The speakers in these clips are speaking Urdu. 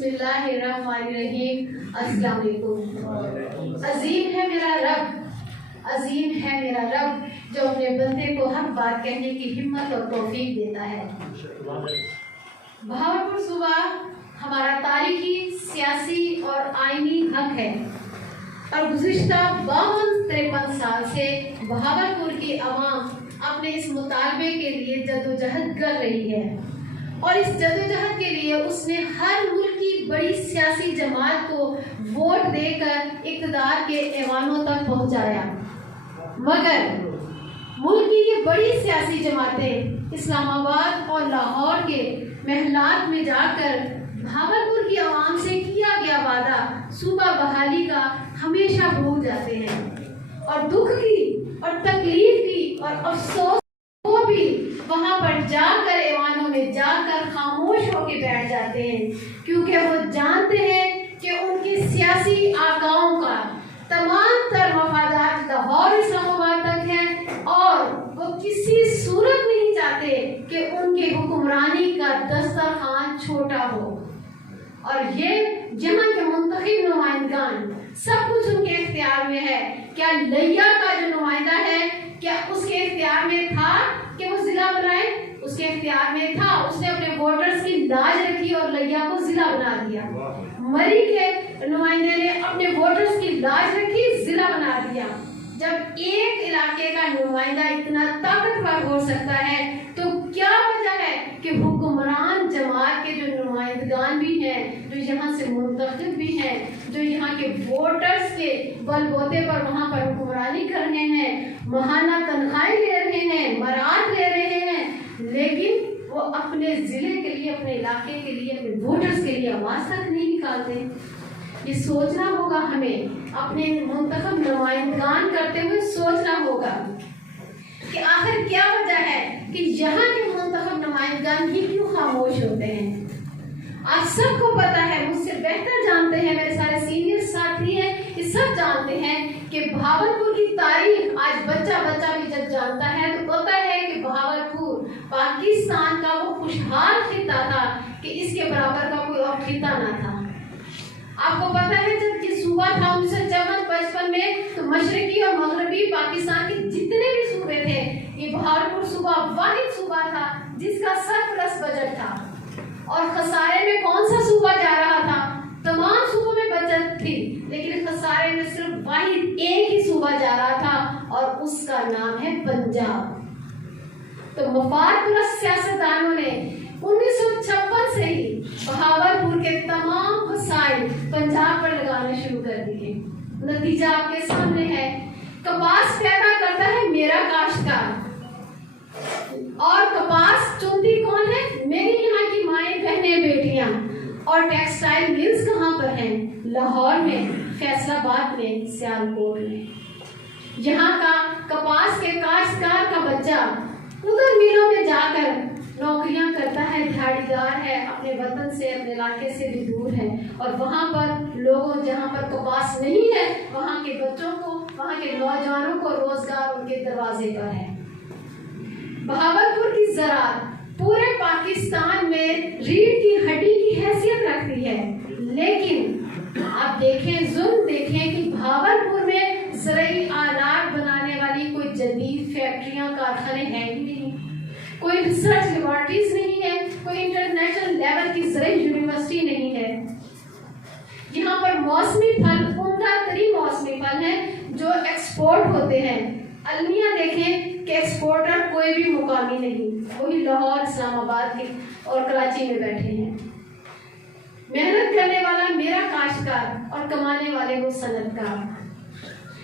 بسم اللہ الرحمن الرحیم۔ السلام علیکم۔ عظیم ہے میرا رب، عظیم ہے میرا رب جو اپنے بندے کو حق بات کہنے کی ہمت اور توفیق دیتا ہے۔ بہاولپور صوبہ ہمارا تاریخی، سیاسی اور آئینی حق ہے اور گزشتہ 52-53 سال سے بہاولپور کی عوام اپنے اس مطالبے کے لیے جدوجہد کر رہی ہے، اور اس جدوجہد کے لیے اس نے ہر ملک کی بڑی سیاسی جماعت کو ووٹ دے کر اقتدار کے ایوانوں تک پہنچایا، مگر ملک کی یہ بڑی سیاسی جماعتیں اسلام آباد اور لاہور کے محلات میں جا کر بہاولپور کی عوام سے کیا گیا وعدہ صوبہ بحالی کا ہمیشہ بھول جاتے ہیں، اور دکھ کی اور تکلیف کی اور افسوس کو بھی وہاں پر جا کر ایوانوں میں جا کر خاموش ہو کے بیٹھ جاتے ہیں، کیونکہ وہ جانتے ہیں کہ ان کی سیاسی آقاؤں کا تمام تر مفادات لاہور اسلام آباد تک ہیں، اور وہ کسی صورت نہیں چاہتے کہ ان کے حکمرانی کا دسترخوان چھوٹا ہو، اور یہ یہاں کے منتخب نمائندگان سب کچھ ان کے اختیار میں ہے۔ کیا لیا کا جو نمائندہ ہے، کیا اس کے اختیار میں تھا کہ وہ ضلع بنائے؟ اس کے اختیار میں تھا، اس نے اپنے ووٹرز کی لاج رکھی اور لیا کو ضلع بنا دیا۔ مری کے نمائندے نے اپنے ووٹرز کی لاج رکھی، ضلع بنا دیا۔ جب ایک علاقے کا نمائندہ اتنا طاقتور ہو سکتا ہے تو کیا وجہ ہے کہ حکمران جماعت کے جو نمائندگان بھی ہیں، جو یہاں سے منتخب بھی ہیں، جو یہاں کے ووٹرز کے بل بوتے پر وہاں پر حکمرانی کر رہے ہیں، ماہانہ تنخواہیں لے رہے ہیں، مراد لے رہے ہیں، لیکن وہ اپنے ضلع کے لیے، اپنے علاقے کے لیے، اپنے ووٹرز کے لیے آواز تک نہیں نکالتے۔ یہ سوچنا ہوگا ہمیں، اپنے منتخب نمائندگان کرتے ہوئے سوچنا ہوگا کہ آخر کیا وجہ ہے کہ یہاں کے منتخب نمائندگان ہی کیوں خاموش ہوتے ہیں۔ آپ سب کو پتا ہے، مجھ سے بہتر جانتے ہیں، میرے سارے سینئر ساتھی ہیں، یہ سب جانتے ہیں کہ بہاولپور کی تاریخ آج بچہ بھی جب جانتا ہے تو پتا ہے کہ بہاولپور پاکستان کا وہ خوشحال خطہ تھا کہ اس کے برابر کا کوئی اور خطہ نہ تھا۔ آپ کو پتا ہے جب یہ صوبہ تھا 1954-55 میں، تو مشرقی اور مغربی پاکستان کے جتنے بھی صوبے تھے، یہ بہاولپور صوبہ واحد صوبہ تھا جس کا سرپلس بجٹ تھا، اور خسارے میں کون سا صوبہ جا رہا تھا؟ تمام صوبوں میں بچت تھی، لیکن خسارے میں صرف واحد ایک ہی صوبہ جا رہا تھا، اور اس کا نام ہے پنجاب۔ تو مفاد پرست سیاستدانوں نے 1956 سے ہی بہاولپور کے تمام وسائل پنجاب پر لگانا شروع کر دیے۔ نتیجہ آپ کے سامنے ہے، کپاس پیدا کرتا ہے میرا کاشتکار، اور کپاس چنتی کون ہے؟ میری یہاں کی مائیں، بہنیں، بیٹیاں۔ اور ٹیکسٹائل ملز کہاں پر ہیں؟ لاہور میں، فیصل آباد میں، سیالکوٹ میں۔ یہاں کا کپاس کے کاشتکار کا بچہ ادھر ملوں میں جا کر نوکریاں کرتا ہے، دہاڑی دار ہے، اپنے وطن سے، اپنے علاقے سے بھی دور ہے، اور وہاں پر لوگوں جہاں پر کپاس نہیں ہے، وہاں کے بچوں کو، وہاں کے نوجوانوں کو روزگار ان کے دروازے پر ہے۔ بہاولپور کی زراعت پورے پاکستان میں ریڑھ کی ہڈی کی حیثیت رکھتی ہے، لیکن آپ دیکھیں، ظلم دیکھیں کہ بہاولپور میں زرعی آلات بنانے والی کوئی جدید فیکٹریاں، کارخانے ہیں ہی نہیں، کوئی ریسرچ لیبارٹریز نہیں ہے، کوئی انٹرنیشنل لیول کی زرعی یونیورسٹی نہیں ہے۔ یہاں پر موسمی پھل، عمدہ ترین موسمی پھل ہیں جو ایکسپورٹ ہوتے ہیں۔ المیہ دیکھیں کہ ایکسپورٹر کوئی بھی مقامی نہیں، وہی لاہور، اسلام آباد اور کراچی میں بیٹھے ہیں۔ محنت کرنے والا میرا کاشتکار اور کمانے والے وہ صنعت کار۔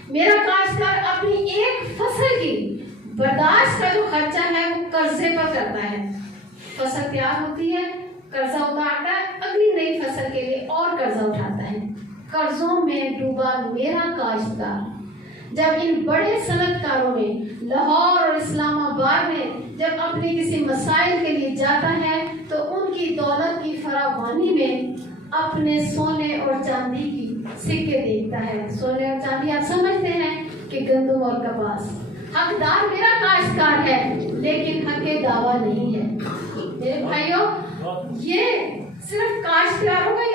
میرا کاشتکار اپنی ایک فصل کی برداشت کا جو خرچہ ہے وہ قرضے پر کرتا ہے۔ فصل تیار ہوتی ہے، قرضہ اتارتا ہے، اگلی نئی فصل کے لیے اور قرضہ اٹھاتا ہے۔ قرضوں میں ڈوبا میرا کاشتکار جب ان بڑے صنعت کاروں میں لاہور اور اسلام آباد میں جب اپنے کسی مسائل کے لیے جاتا ہے تو ان کی دولت کی فراوانی میں اپنے سونے اور چاندی کی سکے دیکھتا ہے۔ سونے اور چاندی آپ سمجھتے ہیں کہ گندم اور کپاس۔ حقدار میرا کاشتکار ہے لیکن حق دعویٰ نہیں ہے۔ میرے بھائیوں، یہ صرف کاشتکاروں کا ہی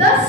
10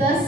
10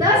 10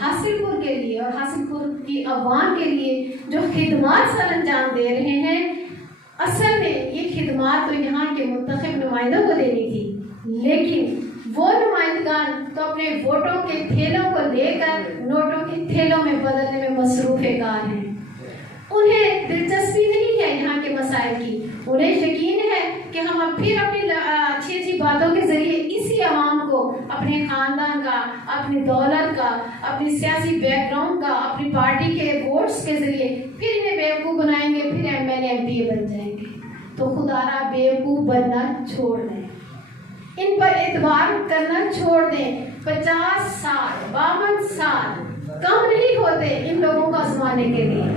حاصل پور کے لیے اور حاصل پور کی عوام کے لیے جو خدمات سر انجام دے رہے ہیں، اصل میں یہ خدمات تو یہاں کے منتخب نمائندوں کو دینی تھی، لیکن وہ نمائندگان تو اپنے ووٹوں کے تھیلوں کو لے کر نوٹوں کے تھیلوں میں بدلنے میں مصروف کار ہیں۔ انہیں دلچسپی نہیں ہے یہاں کے مسائل کی، انہیں یقین ہے کہ ہم اب پھر اپنی اچھی اچھی باتوں کے ذریعے اسی عوام کو اپنے خاندان کا، اپنی دولت کا، اپنی سیاسی بیک گراؤنڈ کا، اپنی پارٹی کے ووٹس کے ذریعے پھر انہیں بیوقوف بنائیں گے، پھر M L A M P A بن جائیں گے۔ تو خدا را بیوقوف بننا چھوڑ دیں، ان پر اعتبار کرنا چھوڑ دیں۔ 50 سال 52 سال کم نہیں ہوتے ان لوگوں کو آزمانے کے لیے۔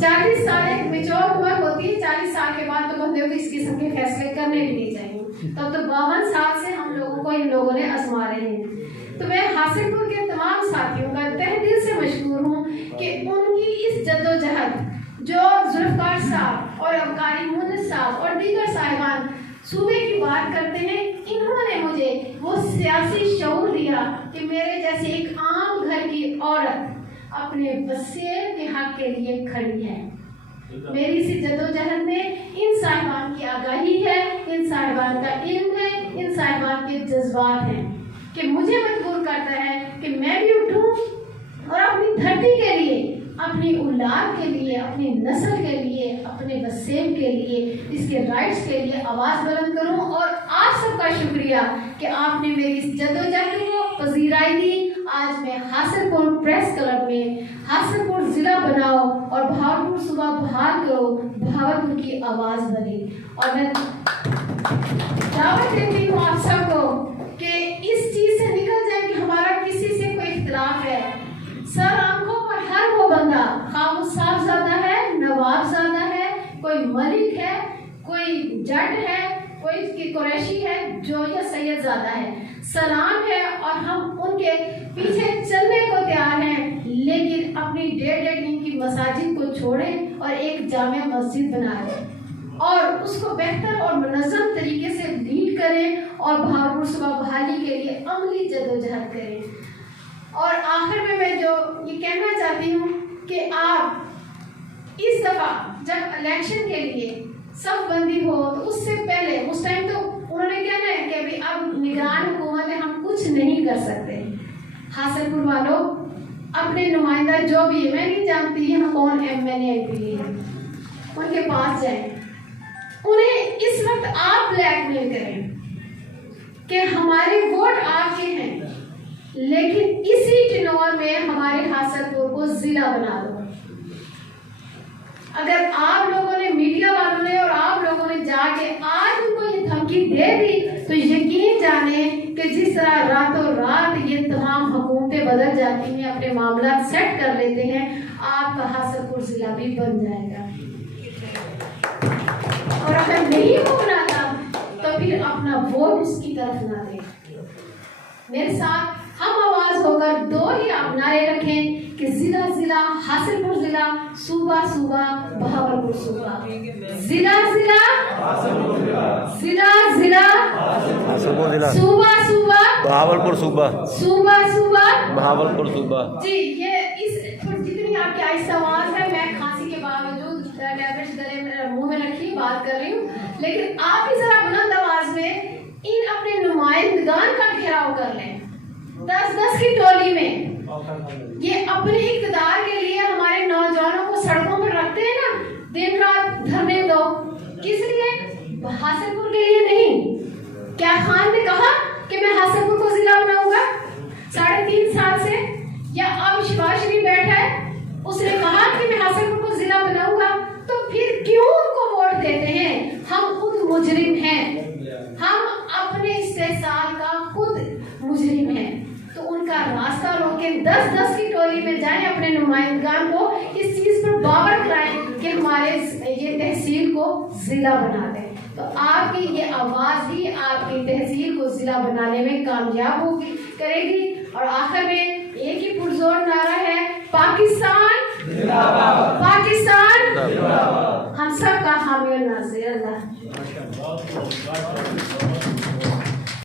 40 سال ایک میچور عمر ہوتی ہے، 40 سال کے بعد تو بندے کو اس قسم کے فیصلے کرنے بھی نہیں چاہیے، تب تو 52 سال سے ہم لوگوں کو ان لوگوں نے آزما رہے ہیں۔ تو میں حاصل پور کے تمام ساتھیوں کا تہ دل سے مشکور ہوں کہ ان کی اس جدوجہد جو ذوالفقار صاحب اور ابکاری مونس صاحب اور دیگر صاحبان صوبے کی بات کرتے ہیں، انہوں نے مجھے وہ سیاسی شعور دیا کہ میرے جیسے ایک عام گھر کی عورت اپنے وسیع کے حق کے لیے کھڑی ہے۔ میری اسی جدوجہد میں ان صاحبان کی آگاہی ہے، ان صاحبان کا علم ہے، ان صاحبان کے جذبات ہیں کہ مجھے مجبور کرتا ہے کہ میں بھی اٹھوں اور اپنی دھرتی کے لیے، اپنی اولاد کے لیے، اپنی نسل کے لیے، اپنے وسیم کے لیے، اس کے رائٹس کے لیے آواز بلند کروں۔ اور آپ سب کا شکریہ کہ آپ نے میری اس جدوجہد کو پذیرائی دی۔ آج میں حاصل پور پریس کلب میں حاصل پور ضلع بناؤ اور بہاولپور صوبہ بحال کرو، بہاولپور کی آواز بنے۔ اور میں دعوت دیتی ہوں آپ سب کو کہ اس چیز سے نکل جائے کہ ہمارا کسی سے کوئی اختلاف ہے۔ سر آنکھوں پر ہر وہ بندہ، خواہ وہ صاحبزادہ ہے، نوابزادہ ہے، کوئی ملک ہے، کوئی جٹ ہے، کوئی قریشی ہے، جو یا سید زادہ ہے، سلام ہے، اور ہم ان کے پیچھے چلنے کو تیار ہیں، لیکن اپنی 1.5 دن کی مساجد کو چھوڑیں اور ایک جامع مسجد بنائیں اور اس کو بہتر اور منظم طریقے سے لیڈ کریں اور بہاولپور صوبہ بحالی کے لیے عملی جدوجہد کریں۔ اور آخر میں جو یہ کہنا چاہتی ہوں کہ آپ اس دفعہ جب الیکشن کے لیے صف بندی ہو تو اس سے پہلے، اس ٹائم تو انہوں نے کہنا ہے کہ ابھی اب نگران حکومت ہے، ہم کچھ نہیں کر سکتے۔ حاصل پور والوں، اپنے نمائندہ جو بھی ہے، میں نہیں جانتی یہاں کون M L A M P ہے، ان کے پاس جائیں، انہیں اس وقت آپ بلیک میل کریں کہ ہمارے ووٹ آپ کے ہیں، لیکن اسی ٹنور میں ہمارے حاصل پور کو ضلع بنا دو۔ اگر آپ لوگوں نے، میڈیا والوں نے اور آپ لوگوں نے جا کے آج ان کو یہ دھمکی دے دی تو یقین جانیں کہ جس طرح راتوں رات یہ تمام حکومتیں بدل جاتی ہیں، اپنے معاملات سیٹ کر لیتے ہیں، آپ کا حاصل پور ضلع بھی بن جائے گا۔ اور اگر نہیں وہ بناتا تو پھر اپنا ووٹ اس کی طرف نہ دیں۔ میرے ساتھ ہم آواز ہو کر 2 ہی آپ نعرے رکھیں کہ ضلع ضلع حاصل پور ضلع، صوبہ صوبہ بہاولپور صوبہ، ضلع ضلع ضلع ضلع حاصل پور ضلع، صوبہ صوبہ بہاولپور صوبہ، صوبہ صوبہ بہاولپور صوبہ۔ جی، یہ اس جتنی آپ کی آہستہ آواز ہے، میں کھانسی کے باوجود ٹیبلٹس گلے میں منہ میں رکھی بات کر رہی ہوں، لیکن آپ بھی ذرا بلند آواز میں ان اپنے نمائندگان کا گھیراؤ کر لیں، 10 کی ٹولی میں۔ یہ اپنے اقتدار کے لیے ہمارے نوجوانوں کو سڑکوں پر رکھتے ہیں نا، دن رات دھرنے دو، کس لیے؟ حاصل پور کے لیے نہیں۔ کیا خان نے کہا کہ میں حاصل پور کو ضلع بناؤں گا 3.5 سال سے؟ یا اب شباش بھی بیٹھا ہے، اس نے کہا کہ میں حاصل پور کو ضلع بناؤں گا، تو پھر کیوں ان کو ووٹ دیتے ہیں؟ ہم خود مجرم ہیں، ہم اپنے استحصال کا خود مجرم ہیں، تو ان کا راستہ روکیں، 10 کی ٹولی میں جائیں، اپنے نمائندگان کو اس چیز پر باور کرائیں کہ ہمارے یہ تحصیل کو ضلع بنا دیں۔ تو آپ کی یہ آواز ہی آپ کی تحصیل کو ضلع بنانے میں کامیاب ہوگی، کرے گی۔ اور آخر میں ایک ہی پرزور نعرہ ہے، پاکستان زندہ باد، پاکستان زندہ باد، ہم سب کا حامی و ناصر اللہ۔